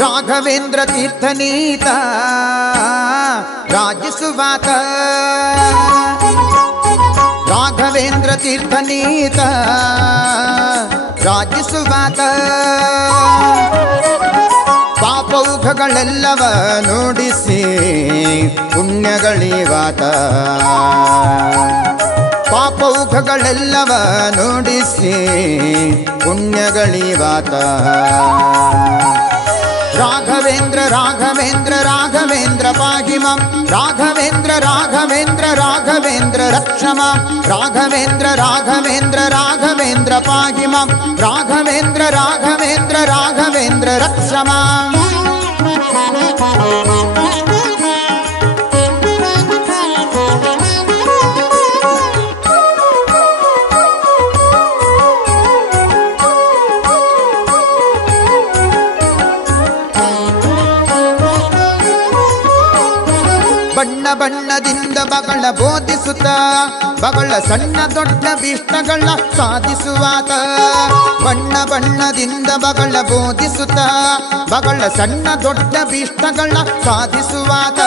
ರಾಘವೇಂದ್ರ ತೀರ್ಥನೀತ ರಾಜಿಸುವಾತ ರಾಘವೇಂದ್ರ ತೀರ್ಥನೀತ ರಾಜಿಸುವಾತ ಪಾಪೌಘಗಳೆಲ್ಲವ ನುಡಿಸಿ ಪುಣ್ಯಗಳಿವಾತ ಪಾಪೌಘಗಳೆಲ್ಲವ ನುಡಿಸಿ ಪುಣ್ಯಗಳಿವಾತ ರಾಘವೇಂದ್ರ ರಾಘವೇಂದ್ರ ರಾಘವೇಂದ್ರ ಪಾಹಿ ಮಾಂ ರಾಘವೇಂದ್ರ ರಾಘವೇಂದ್ರ ರಾಘವೇಂದ್ರ ರಕ್ಷ ಮಾಂ ರಾಘವೇಂದ್ರ ರಾಘವೇಂದ್ರ ರಾಘವೇಂದ್ರ ಪಾಹಿ ಮಾಂ ರಾಘವೇಂದ್ರ ರಾಘವೇಂದ್ರ ರಾಘವೇಂದ್ರ ರಕ್ಷ ಮಾಂ ಬಣ್ಣ ಬಣ್ಣದಿಂದ ಬಗಳ ಬೋಧಿಸುತ್ತ ಬಗಳ ಸಣ್ಣ ದೊಡ್ಡ ಭೀಷ್ಟಗಳ ಸಾಧಿಸುವಾತ ಬಣ್ಣ ಬಣ್ಣದಿಂದ ಬಗಳ ಬೋಧಿಸುತ್ತ ಬಗಳ ಸಣ್ಣ ದೊಡ್ಡ ಭೀಷ್ಟಗಳ ಸಾಧಿಸುವಾತ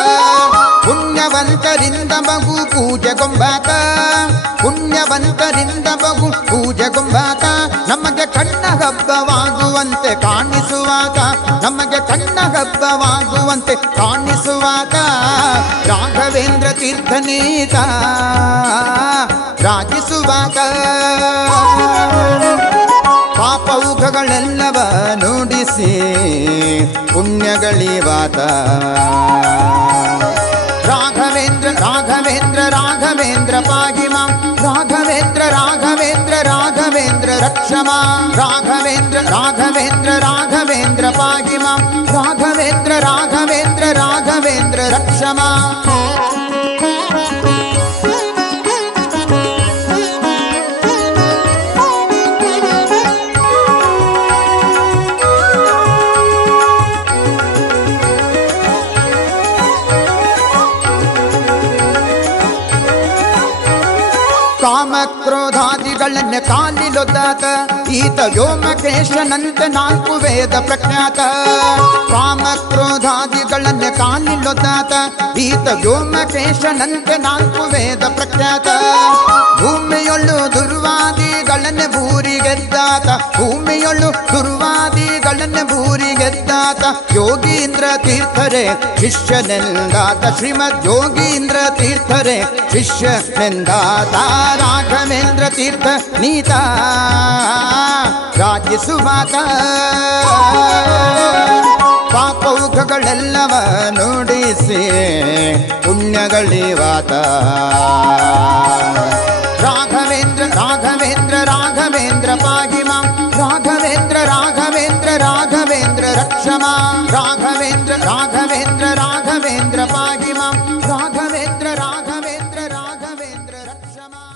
ಪುಣ್ಯವಂತರಿಂದ ಬಹು ಪೂಜೆಗೊಂಬಾತ ಪುಣ್ಯವಂತರಿಂದ ಬಹು ಪೂಜೆಗೊಂಬಾತ ನಮಗೆ ಕಣ್ಣ ಹಬ್ಬವಾಗುವಂತೆ ಕಾಣಿಸುವಾತ ನಮಗೆ ಕಣ್ಣ ಹಬ್ಬವಾಗುವಂತೆ ಕಾಣಿಸುವಾತ ರಾಘವೇಂದ್ರ ತೀರ್ಥನೀತ ರಾಜಿಸುವಾತ ಪಾಪೌಘಗಳೆಲ್ಲವ ನುಡಿಸಿ ಪುಣ್ಯಗಳಿವಾತ ರಾಘವೇಂದ್ರ ರಾಘವೇಂದ್ರ ರಾಘವೇಂದ್ರ ಪಾಹಿ ಮಾಂ ರಾಘವೇಂದ್ರ ರಾಘವೇಂದ್ರ ರಾಘವೇಂದ್ರ ರಕ್ಷ ಮಾಂ ರಾಘವೇಂದ್ರ ರಾಘವೇಂದ್ರ ರಾಘವೇಂದ್ರ ಪಾಹಿ ಮಾಂ ರಾಘವೇಂದ್ರ ರಾಘವೇಂದ್ರ ರಾಘವೇಂದ್ರ ರಕ್ಷ ಮಾಂ ಕಾಮಕ್ರೋಧಾದಿಗಳನ್ನ ಕಾಲಿಲೊದ್ದಾತ ಈತ ವ್ಯೋಮಕೇಶನಂತೆ ನಾಲ್ಕು ವೇದ ಪ್ರಖ್ಯಾತ ಕಾಮಕ್ರೋಧಾದಿಗಳನ್ನ ಕಾಲಿಲೊದ್ದಾತ ಈತ ವ್ಯೋಮಕೇಶನಂತೆ ನಾಲ್ಕು ವೇದ ಪ್ರಖ್ಯಾತ ಭೂಮಿಯೊಳ್ಳು ದುರ್ವಾದಿಗಳನ್ನ ಭೂರಿಗೆದ್ದಾತ ಭೂಮಿಯೊಳ್ಳು ದುರ್ವಾದಿಗಳನ್ನ ಭೂರಿಗೆದ್ದಾತ ಯೋಗೀಂದ್ರ ತೀರ್ಥರೇ ಶಿಷ್ಯನೆಂದಾತ ಶ್ರೀಮದ್ ಯೋಗೀಂದ್ರ ತೀರ್ಥರೇ ಶಿಷ್ಯನೆಂದಾತ ರಾಘವೇಂದ್ರ ತೀರ್ಥ ನೀತ ರಾಜಿಸುವಾತ ಪಾಪೌಘಗಳೆಲ್ಲವ ನುಡಿಸಿ ಪುಣ್ಯಗಳಿವಾತ ರಾಘವೇಂದ್ರ ರಾಘವೇಂದ್ರ ರಾಘವೇಂದ್ರ ಪಾಹಿ ಮಾಂ ರಾಘವೇಂದ್ರ ರಾಘವೇಂದ್ರ ರಾಘವೇಂದ್ರ ರಕ್ಷ ಮಾಂ ರಾಘವೇಂದ್ರ ರಾಘವೇಂದ್ರ